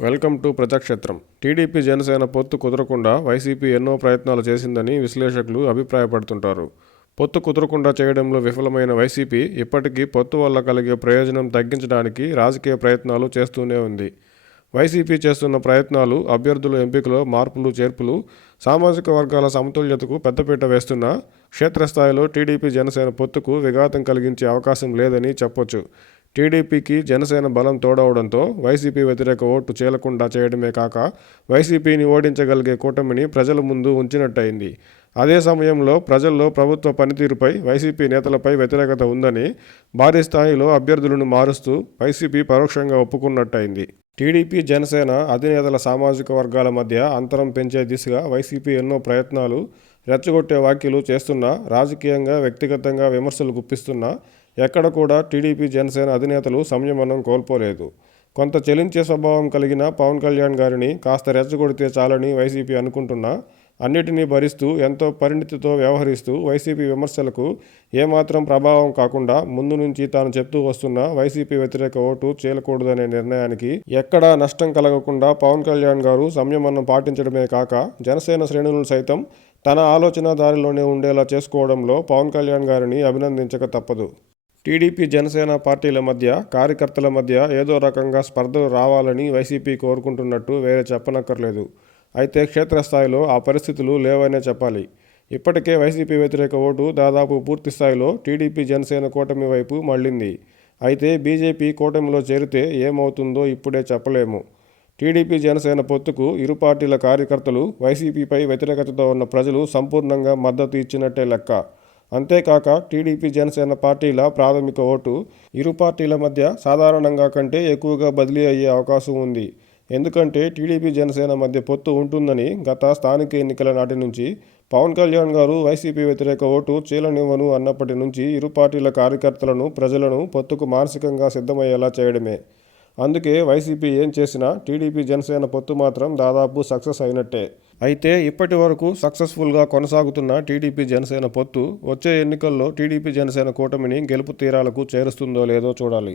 Welcome to Prajakshetram. TDP Janasena పొత్తు కుదరకుండా YCP ఎన్నో ప్రయత్నాలు చేసిందని విశ్లేషకులు అభిప్రాయపడుతుంటారు. పొత్తు కుదరకుండా చేయడంలో విఫలమైన వైసీపీ ఇప్పటికీ పొత్తు వల్ల కలిగే ప్రయోజనం తగ్గించడానికి రాజకీయ ప్రయత్నాలు చేస్తూనే ఉంది. వైసీపీ చేస్తున్న ప్రయత్నాలు అభ్యర్థుల ఎంపికలో మార్పులు చేర్పులు, సామాజిక వర్గాల సమతుల్యతకు పెద్దపీట వేస్తున్నా క్షేత్రస్థాయిలో టీడీపీ జనసేన పొత్తుకు విఘాతం కలిగించే అవకాశం లేదని చెప్పొచ్చు. టీడీపీకి జనసేన బలం తోడవడంతో వైసీపీ వ్యతిరేక ఓటు చీలకుండా చేయడమే కాక వైసీపీని ఓడించగలిగే కూటమిని ప్రజల ముందు ఉంచినట్టయింది. అదే సమయంలో ప్రజల్లో ప్రభుత్వ పనితీరుపై వైసీపీ నేతలపై వ్యతిరేకత ఉందని భారీ స్థాయిలో అభ్యర్థులను మారుస్తూ వైసీపీ పరోక్షంగా ఒప్పుకున్నట్టయింది. టీడీపీ జనసేన అధినేతల సామాజిక వర్గాల మధ్య అంతరం పెంచే దిశగా వైసీపీ ఎన్నో ప్రయత్నాలు, రెచ్చగొట్టే వ్యాఖ్యలు చేస్తున్నా, రాజకీయంగా వ్యక్తిగతంగా విమర్శలు గుప్పిస్తున్నా ఎక్కడ కూడా టీడీపీ జనసేన అధినేతలు సంయమనం కోల్పోలేదు. కొంత చెలించే స్వభావం కలిగిన పవన్ కళ్యాణ్ గారిని కాస్త రెచ్చగొడితే చాలని వైసీపీ అనుకుంటున్నా, అన్నిటినీ భరిస్తూ ఎంతో పరిణితితో వ్యవహరిస్తూ వైసీపీ విమర్శలకు ఏమాత్రం ప్రభావం కాకుండా ముందు నుంచి తాను చెప్తూ వస్తున్న వైసీపీ వ్యతిరేక ఓటు చీలకూడదనే నిర్ణయానికి ఎక్కడా నష్టం కలగకుండా పవన్ కళ్యాణ్ గారు సంయమనం పాటించడమే కాక జనసేన శ్రేణులను సైతం తన ఆలోచన దారిలోనే ఉండేలా చేసుకోవడంలో పవన్ కళ్యాణ్ గారిని అభినందించక తప్పదు. టీడీపీ జనసేన పార్టీల మధ్య, కార్యకర్తల మధ్య ఏదో రకంగా స్పర్ధలు రావాలని వైసీపీ కోరుకుంటున్నట్టు వేరే చెప్పనక్కర్లేదు. అయితే క్షేత్రస్థాయిలో ఆ పరిస్థితులు లేవనే చెప్పాలి. ఇప్పటికే వైసీపీ వ్యతిరేక ఓటు దాదాపు పూర్తి స్థాయిలో టీడీపీ జనసేన కూటమి వైపు మళ్లింది. అయితే బీజేపీ కూటమిలో చేరితే ఏమవుతుందో ఇప్పుడే చెప్పలేము. టీడీపీ జనసేన పొత్తుకు ఇరు పార్టీల కార్యకర్తలు, వైసీపీపై వ్యతిరేకతతో ఉన్న ప్రజలు సంపూర్ణంగా మద్దతు ఇచ్చినట్టే లెక్క. అంతేకాక టీడీపీ జనసేన పార్టీల ప్రాథమిక ఓటు ఇరు పార్టీల మధ్య సాధారణంగా కంటే ఎక్కువగా బదిలీ అయ్యే అవకాశం ఉంది. ఎందుకంటే టీడీపీ జనసేన మధ్య పొత్తు ఉంటుందని గత స్థానిక ఎన్నికల నాటి నుంచి పవన్ కళ్యాణ్ గారు వైసీపీ వ్యతిరేక ఓటు చీలనివ్వను అన్నప్పటి నుంచి ఇరు పార్టీల కార్యకర్తలను, ప్రజలను పొత్తుకు మానసికంగా సిద్ధమయ్యేలా చేయడమే. అందుకే వైసీపీ ఏం చేసినా టీడీపీ జనసేన పొత్తు మాత్రం దాదాపు సక్సెస్ అయినట్టే. అయితే ఇప్పటి వరకు సక్సెస్ఫుల్గా కొనసాగుతున్న టీడీపీ జనసేన పొత్తు వచ్చే ఎన్నికల్లో టీడీపీ జనసేన కూటమిని గెలుపు తీరాలకు చేరుస్తుందో లేదో చూడాలి.